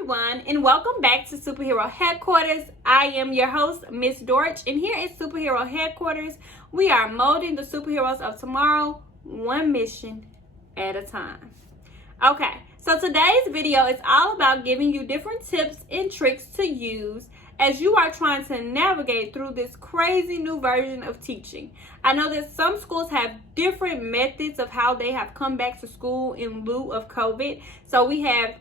everyone, and welcome back to Superhero Headquarters. I am your host, Miss Dorch, and here at Superhero Headquarters, we are molding the superheroes of tomorrow, one mission at a time. Okay, so today's video is all about giving you different tips and tricks to use as you are trying to navigate through this crazy new version of teaching. I know that some schools have different methods of how they have come back to school in lieu of COVID. So we have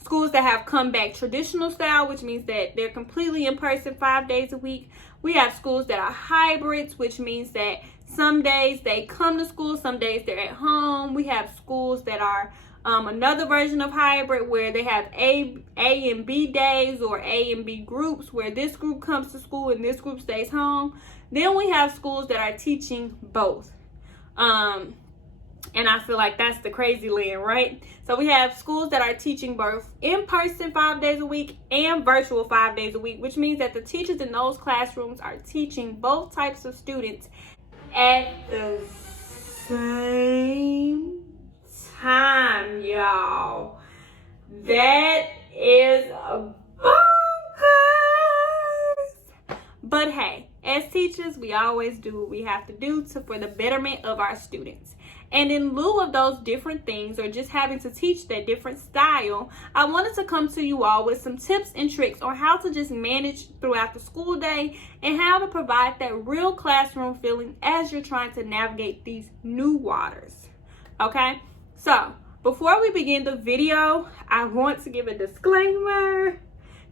schools that have come back traditional style, which means that they're completely in person 5 days a week. We have schools that are hybrids, which means that some days they come to school, some days they're at home. We have schools that are another version of hybrid where they have A and B days or A and B groups where this group comes to school and this group stays home. Then we have schools that are teaching both. And I feel like that's the crazy land, right? So we have schools that are teaching both in person 5 days a week and virtual 5 days a week, which means that the teachers in those classrooms are teaching both types of students at the same time, y'all. That is bonkers. But hey, as teachers, we always do what we have to do for the betterment of our students. And in lieu of those different things, or just having to teach that different style, I wanted to come to you all with some tips and tricks on how to just manage throughout the school day and how to provide that real classroom feeling as you're trying to navigate these new waters. Okay? So, before we begin the video, I want to give a disclaimer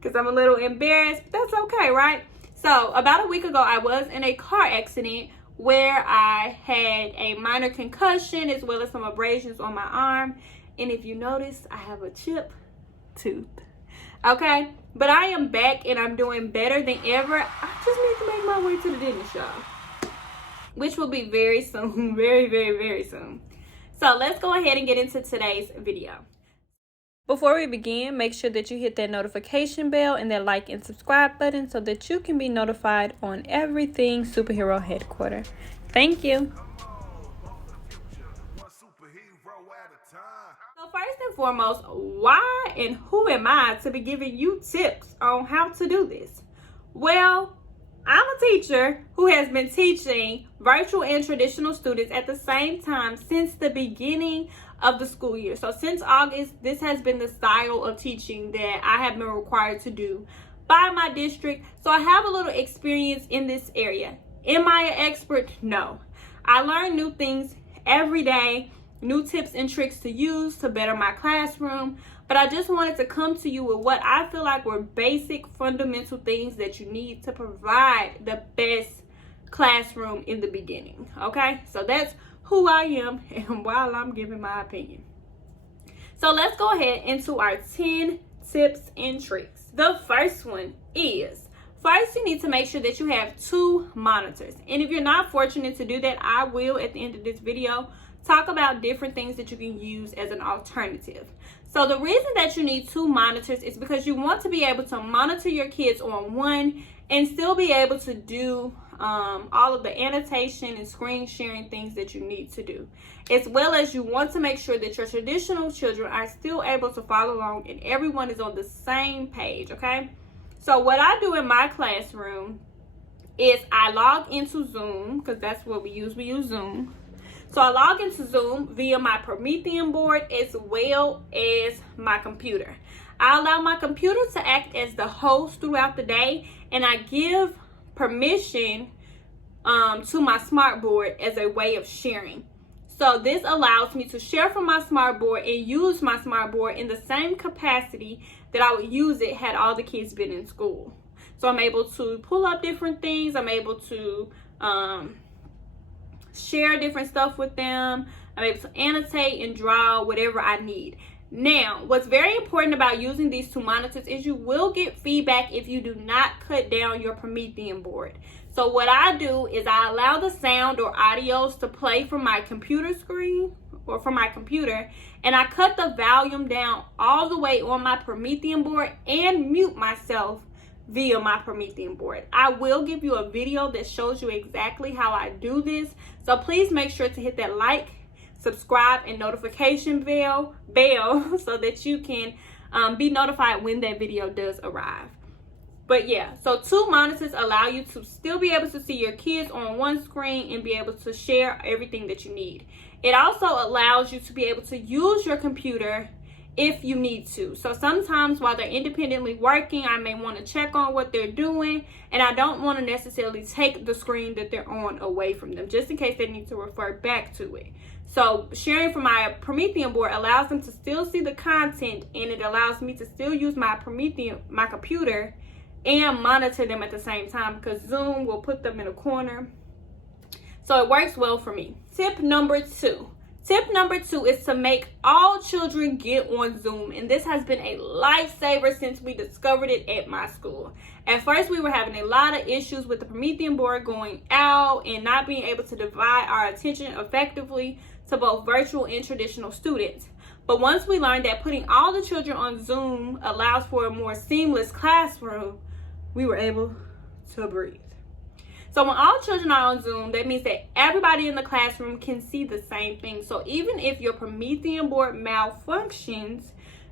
because I'm a little embarrassed, but that's okay, right? So, about a week ago, I was in a car accident where I had a minor concussion as well as some abrasions on my arm. And if you notice, I have a chipped tooth. Okay? But I am back and I'm doing better than ever. I just need to make my way to the dentist, y'all, which will be very soon. Very, very, very soon. So let's go ahead and get into today's video. Before we begin, make sure that you hit that notification bell and that like and subscribe button so that you can be notified on everything Superhero Headquarters. Thank you. So first and foremost, why and who am I to be giving you tips on how to do this? Well, I'm a teacher who has been teaching virtual and traditional students at the same time since the beginning of the school year. So since August, this has been the style of teaching that I have been required to do by my district. So I have a little experience in this area. Am I an expert? No. I learn new things every day, new tips and tricks to use to better my classroom. But I just wanted to come to you with what I feel like were basic fundamental things that you need to provide the best classroom in the beginning. Okay, so that's who I am and while I'm giving my opinion. So let's go ahead into our 10 tips and tricks. The first one is, first you need to make sure that you have 2 monitors. And if you're not fortunate to do that, I will at the end of this video talk about different things that you can use as an alternative. So the reason that you need 2 monitors is because you want to be able to monitor your kids on one and still be able to do all of the annotation and screen sharing things that you need to do, as well as you want to make sure that your traditional children are still able to follow along and everyone is on the same page. Okay, so what I do in my classroom is I log into Zoom, because that's what we use Zoom. So I log into Zoom via my Promethean board as well as my computer. I allow my computer to act as the host throughout the day, and I give permission to my smart board as a way of sharing. So this allows me to share from my smart board and use my smart board in the same capacity that I would use it had all the kids been in school. So I'm able to pull up different things. I'm able to share different stuff with them. I'm able to annotate and draw whatever I need. Now, what's very important about using these 2 monitors is you will get feedback if you do not cut down your Promethean board. So what I do is I allow the sound or audios to play from my computer screen or from my computer, and I cut the volume down all the way on my Promethean board and mute myself via my Promethean board. I will give you a video that shows you exactly how I do this. So please make sure to hit that like, subscribe, and notification bell so that you can be notified when that video does arrive. But yeah, so 2 monitors allow you to still be able to see your kids on one screen and be able to share everything that you need. It also allows you to be able to use your computer if you need to. So sometimes while they're independently working, I may want to check on what they're doing, and I don't want to necessarily take the screen that they're on away from them, just in case they need to refer back to it. So sharing from my Promethean board allows them to still see the content, and it allows me to still use my computer and monitor them at the same time, because Zoom will put them in a corner. So it works well for me. Tip number 2. Tip number 2 is to make all children get on Zoom. And this has been a lifesaver since we discovered it at my school. At first, we were having a lot of issues with the Promethean board going out and not being able to divide our attention effectively to both virtual and traditional students. But once we learned that putting all the children on Zoom allows for a more seamless classroom, we were able to breathe. So when all children are on Zoom, that means that everybody in the classroom can see the same thing. So even if your Promethean board malfunctions,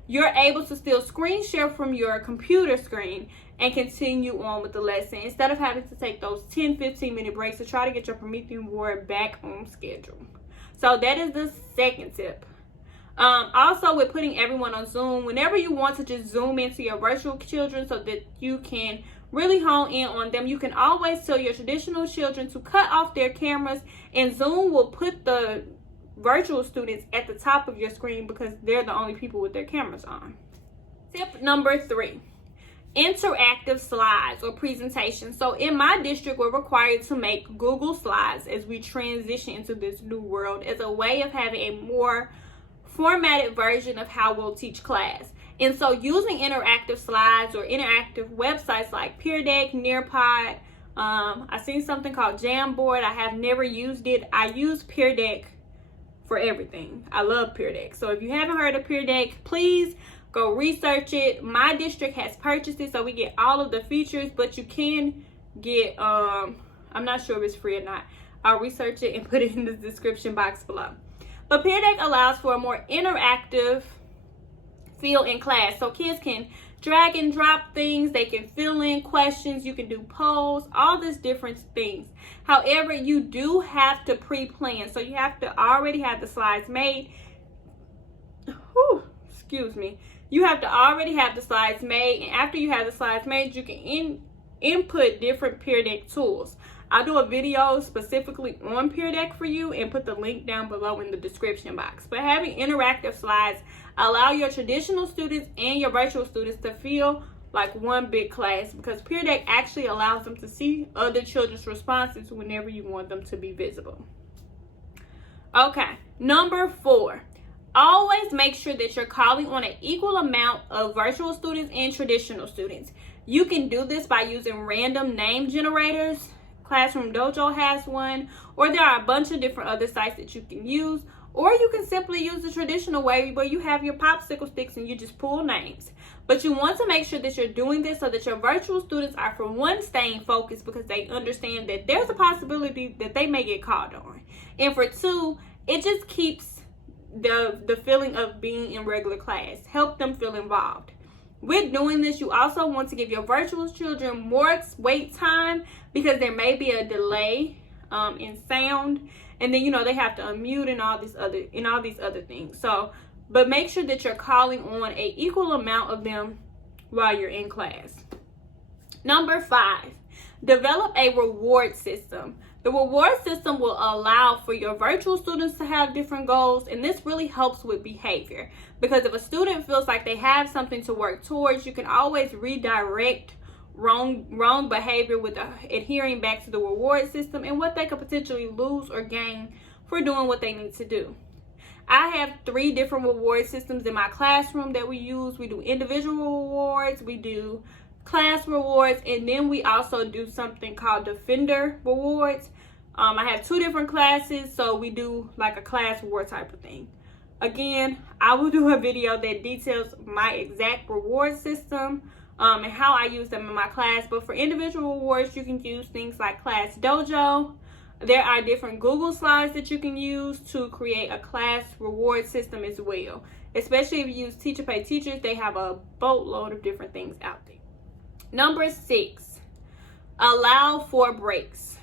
you're able to still screen share from your computer screen and continue on with the lesson instead of having to take those 10-15 minute breaks to try to get your Promethean board back on schedule. So that is the second tip. Also, with putting everyone on Zoom, whenever you want to just zoom into your virtual children so that you can really hone in on them, you can always tell your traditional children to cut off their cameras, and Zoom will put the virtual students at the top of your screen because they're the only people with their cameras on. Tip number 3. Interactive slides or presentations. So in my district, we're required to make Google Slides as we transition into this new world as a way of having a more formatted version of how we'll teach class. And so using interactive slides or interactive websites like Peer Deck, Nearpod, I've seen something called Jamboard. I have never used it. I use Peer Deck for everything. I love Peer Deck. So if you haven't heard of Peer Deck, please go research it. My district has purchased it, so we get all of the features, but you can get, I'm not sure if it's free or not. I'll research it and put it in the description box below. But Peer Deck allows for a more interactive feel in class. So kids can drag and drop things, they can fill in questions, you can do polls, all these different things. However, you do have to pre-plan. So you have to already have the slides made. Excuse me. You have to already have the slides made, and after you have the slides made, you can input different Peer Deck tools. I'll do a video specifically on Peer Deck for you and put the link down below in the description box. But having interactive slides allow your traditional students and your virtual students to feel like one big class, because Peer Deck actually allows them to see other children's responses whenever you want them to be visible. Okay, number 4. Always make sure that you're calling on an equal amount of virtual students and traditional students. You can do this by using random name generators. Classroom Dojo has one, or there are a bunch of different other sites that you can use, or you can simply use the traditional way where you have your popsicle sticks and you just pull names. But you want to make sure that you're doing this so that your virtual students are, for one, staying focused because they understand that there's a possibility that they may get called on, and for 2, it just keeps the feeling of being in regular class, help them feel involved. With doing this, you also want to give your virtual children more wait time because there may be a delay in sound, and then they have to unmute and all these other things. So, but make sure that you're calling on an equal amount of them while you're in class. Number 5, develop a reward system. The reward system will allow for your virtual students to have different goals, and this really helps with behavior, because if a student feels like they have something to work towards, you can always redirect wrong behavior with adhering back to the reward system and what they could potentially lose or gain for doing what they need to do. I have 3 different reward systems in my classroom that we use. We do individual rewards, we do class rewards, and then we also do something called Defender rewards. I have 2 different classes, so we do like a class reward type of thing. Again, I will do a video that details my exact reward system and how I use them in my class. But for individual rewards, you can use things like Class Dojo. There are different Google Slides that you can use to create a class reward system as well. Especially if you use Teacher Pay Teachers, they have a boatload of different things out there. Number 6, allow for breaks.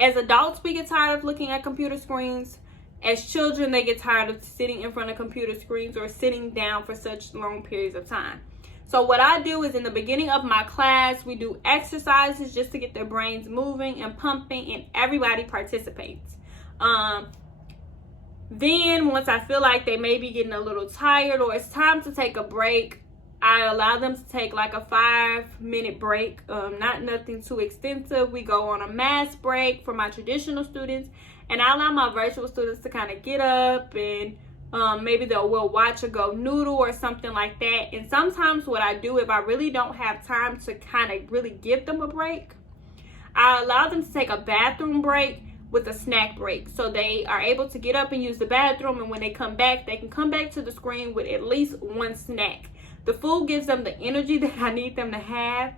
As adults, we get tired of looking at computer screens. As children, they get tired of sitting in front of computer screens or sitting down for such long periods of time. So what I do is in the beginning of my class, we do exercises just to get their brains moving and pumping, and everybody participates. Then once I feel like they may be getting a little tired or it's time to take a break, I allow them to take like a 5-minute break, not nothing too extensive. We go on a mass break for my traditional students, and I allow my virtual students to kind of get up and maybe we'll watch a Go Noodle or something like that. And sometimes what I do, if I really don't have time to kind of really give them a break, I allow them to take a bathroom break with a snack break. So they are able to get up and use the bathroom, and when they come back, they can come back to the screen with at least one snack. The food gives them the energy that I need them to have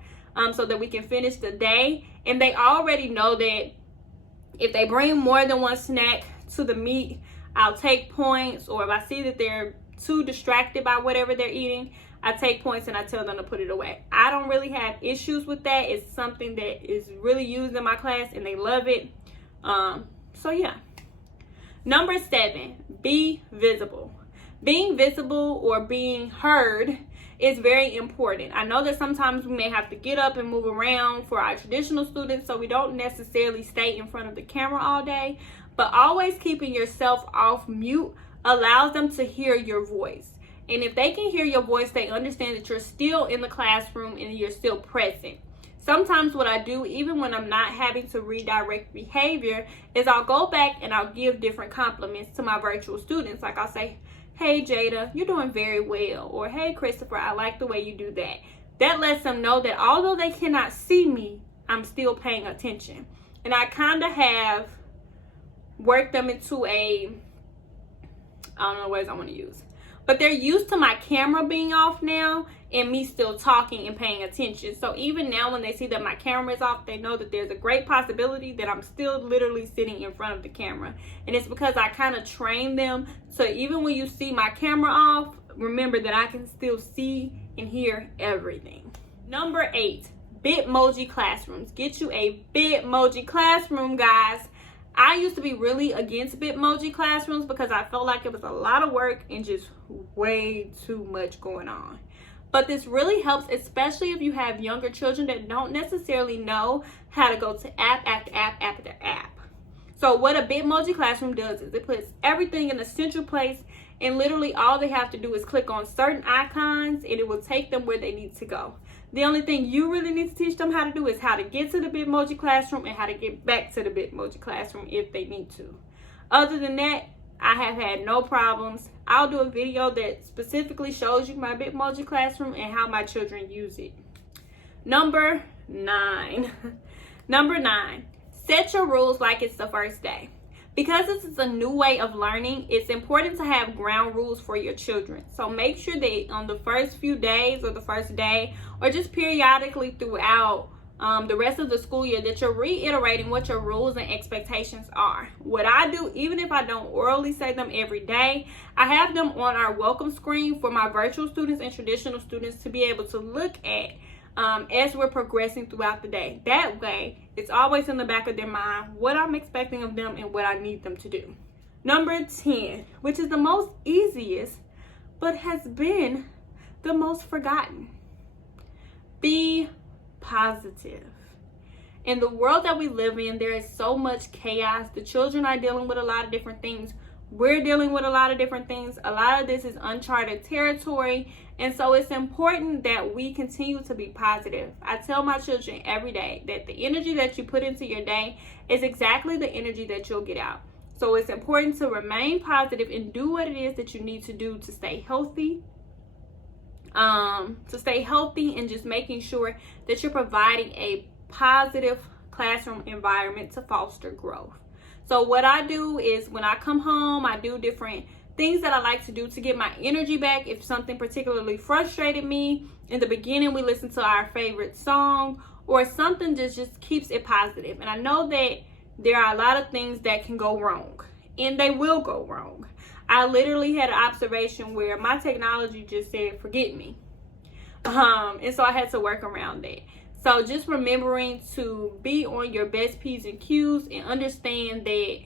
so that we can finish the day. And they already know that if they bring more than one snack to the meet, I'll take points, or if I see that they're too distracted by whatever they're eating, I take points and I tell them to put it away. I don't really have issues with that. It's something that is really used in my class and they love it. So yeah. Number 7, be visible. Being visible or being heard is very important. I know that sometimes we may have to get up and move around for our traditional students, so we don't necessarily stay in front of the camera all day, but always keeping yourself off mute allows them to hear your voice. And if they can hear your voice, they understand that you're still in the classroom and you're still present. Sometimes what I do, even when I'm not having to redirect behavior, is I'll go back and I'll give different compliments to my virtual students. Like I'll say, hey Jada, you're doing very well. Or hey Christopher, I like the way you do that. That lets them know that although they cannot see me, I'm still paying attention. And I kind of have worked them into I don't know the words I want to use. But they're used to my camera being off now and me still talking and paying attention. So even now when they see that my camera is off, they know that there's a great possibility that I'm still literally sitting in front of the camera. And it's because I kind of trained them. So even when you see my camera off, remember that I can still see and hear everything. Number 8, Bitmoji classrooms. Get you a Bitmoji classroom, guys. I used to be really against Bitmoji classrooms because I felt like it was a lot of work and just way too much going on. But this really helps, especially if you have younger children that don't necessarily know how to go to app after app after app. So what a Bitmoji classroom does is it puts everything in a central place, and literally all they have to do is click on certain icons and it will take them where they need to go. The only thing you really need to teach them how to do is how to get to the Bitmoji classroom and how to get back to the Bitmoji classroom if they need to. Other than that, I have had no problems. I'll do a video that specifically shows you my Bitmoji classroom and how my children use it. Number 9. Number 9, set your rules like it's the first day. Because this is a new way of learning, it's important to have ground rules for your children. So make sure that on the first few days or the first day or just periodically throughout the rest of the school year that you're reiterating what your rules and expectations are. What I do, even if I don't orally say them every day, I have them on our welcome screen for my virtual students and traditional students to be able to look at as we're progressing throughout the day. That way, it's always in the back of their mind what I'm expecting of them and what I need them to do. Number 10, which is the most easiest, but has been the most forgotten. Be positive. In the world that we live in, there is so much chaos. The children are dealing with a lot of different things. We're dealing with a lot of different things. A lot of this is uncharted territory. And so it's important that we continue to be positive. I tell my children every day that the energy that you put into your day is exactly the energy that you'll get out. So it's important to remain positive and do what it is that you need to do to stay healthy. And just making sure that you're providing a positive classroom environment to foster growth. So what I do is when I come home, I do different things that I like to do to get my energy back. If something particularly frustrated me, in the beginning we listen to our favorite song or something that just keeps it positive. And I know that there are a lot of things that can go wrong, and they will go wrong. I literally had an observation where my technology just said, forget me. And so I had to work around that. So just remembering to be on your best P's and Q's and understand that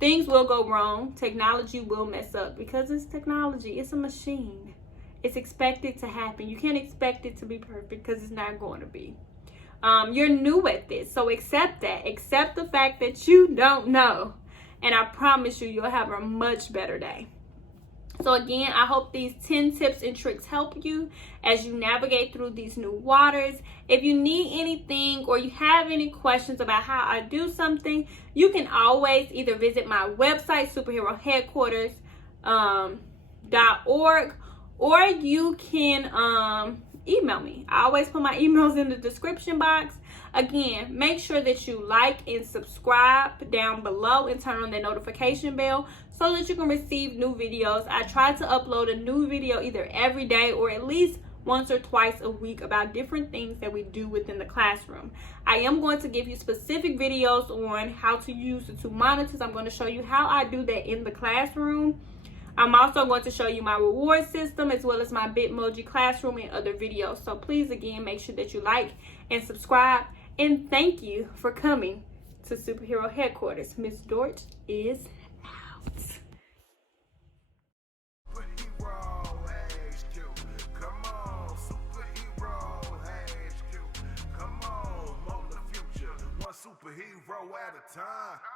things will go wrong. Technology will mess up because it's technology. It's a machine. It's expected to happen. You can't expect it to be perfect because it's not going to be. You're new at this, so accept that. Accept the fact that you don't know. And I promise you, you'll have a much better day. So again, I hope these 10 tips and tricks help you as you navigate through these new waters. If you need anything or you have any questions about how I do something, you can always either visit my website, superheroheadquarters.org, or you can email me. I always put my emails in the description box. Again, make sure that you like and subscribe down below and turn on the notification bell so that you can receive new videos. I try to upload a new video either every day or at least once or twice a week about different things that we do within the classroom. I am going to give you specific videos on how to use the 2 monitors. I'm going to show you how I do that in the classroom. I'm also going to show you my reward system as well as my Bitmoji classroom and other videos. So please, again, make sure that you like and subscribe. And thank you for coming to Superhero Headquarters. Miss Dortch is out. Superhero at a time.